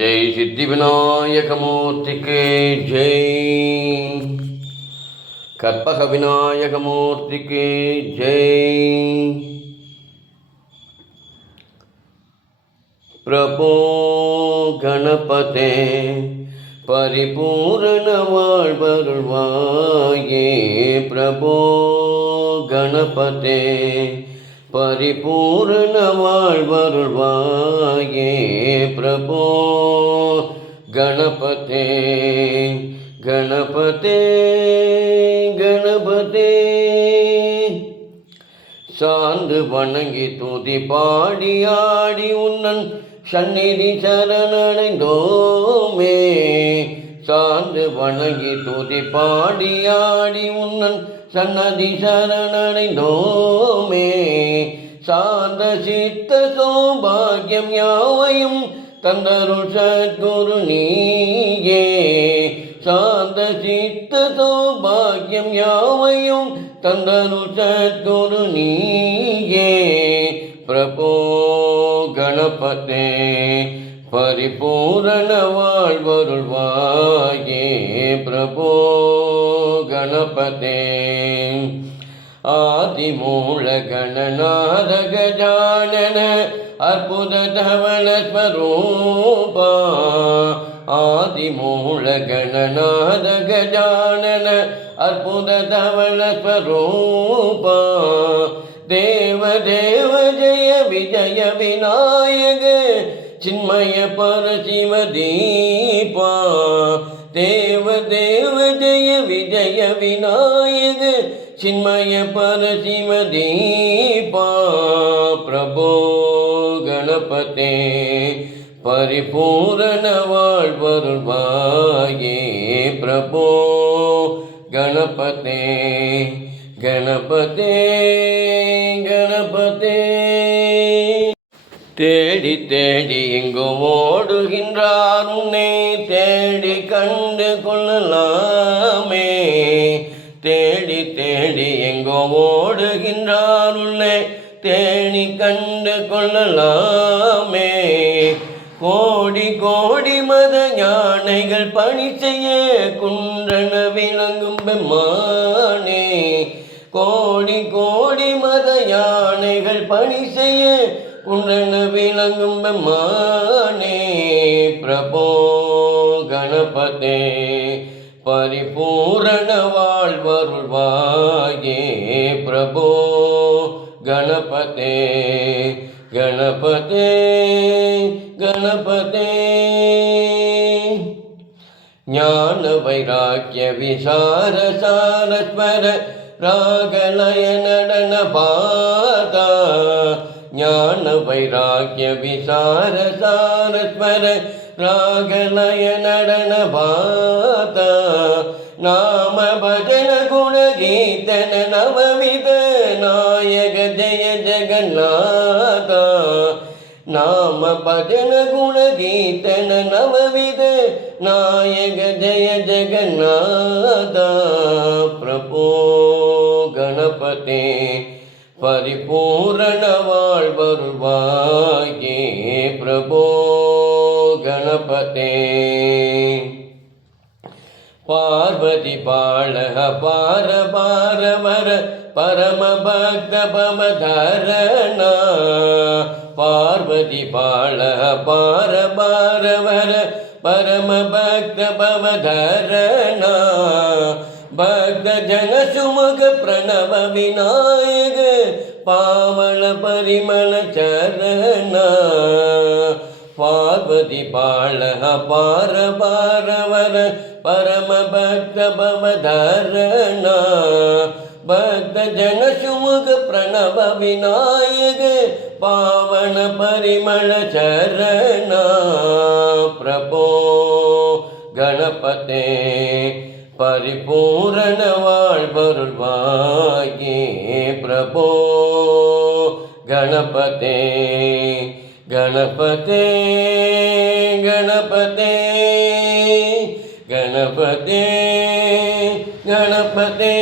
ஜெய் சித்தி விநாயகமூர்த்திக்கு ஜெய். கற்பக விநாயகமூர்த்திக்கு ஜெய். பிரபோ கணபதே பரிபூரண வாழ்வருள்வாயே. பிரபோ கணபதே பரிபூரண வாழ்வருள்வாயே. பிரபோ கணபதே கணபதே கணபதே. சார்ந்து வணங்கி துதி பாடி ஆடி உன்னன் சந்நிதி சரணடைந்தோமே. சார்ந்து வணங்கி துதி பாடி ஆடி உன்னன் சன்னதி சரணடைந்தோமே. சாந்த சித்த சௌபாகியம் யாவையும் தந்தருள் சத்குரு நீயே. சாந்த சித்த சௌபாகியம் யாவையும் தந்தருள் சத்குரு நீயே. பிரபோ கணபதே பரிபூரண வாழ்வருள்வாயே. பிரபோ கணபதே ஆதிமூல கணநாத கஜானன அற்புத தவள ஸ்வரூபா. ஆதிமூல கணநாத கஜானன அற்புத தவள ஸ்வரூபா. தேவ தேவ ஜெய விஜய விநாயக சின்மய பரசிவ தீபா. தேவ தேவ ஜெய விஜய விநாயக சின்மய பரசிவ தீபா. பிரபோ கணபதே பரிபூரண வாழ்வருள்வாயே. பிரபோ கணபதே கணபதே கணபதே. தேடி தேடி எங்கு ஓடுகின்றார் உன்னை தேடி கண்டு கொள்ளலாமே. தேடி தேடி எங்கோ ஓடுகின்றார் உன்னை தேடி கண்டு கொள்ளலாமே. கோடி கோடி மத ஞானைகள் பணி செய்ய குன்றன விளங்கும் பெம்மானே. கோடி கோடி மத யானைகள் பணி செய்ய குன்றன விளங்கும் பெம்மானே. பிரபோ கணபதே பரிபூரண வாழ்வருள்வாயே. பிரபோ கணபதே கணபதே கணபதே. ஞான வைராக்கிய விசார சாரஸ்வர ராகலய நடன பாதா. ஞான வைராக்கிய விசார சாரஸ்வர ராகலய நடன பாதா. நாம பஜன குண கீர்த்தன நவவித நாயக ஜெய ஜெகநாதா. நாம பஜன குண கீர்த்தன நவவித நாயக ஜெய ஜெகநாதா. பிரபோ கணபதே பரிபூரண வாழ்வருள்வாயே. பிரபோ கணபதே பார்வதி பாளக பார பாரவர பரம பக்த பவதரணா. பார்வதி பாளக பார பாரவர பரம பக்த பவதரணா. பக்த ஜன சுமுக பிரணவ விநாயக பாவன பரிமள சரணா. பார்வதி பாளக பார பாரவர பரம பக்த பவதரணா. பக்த ஜன சுமுக பிரணவ விநாயக பாவன பரிமள சரணா. பிரபோ கணபதே பரிபூரண வாழ்வருள்வாயே. பிரபோ கணபதே கணபதே கணபதே கணபதே கணபதே.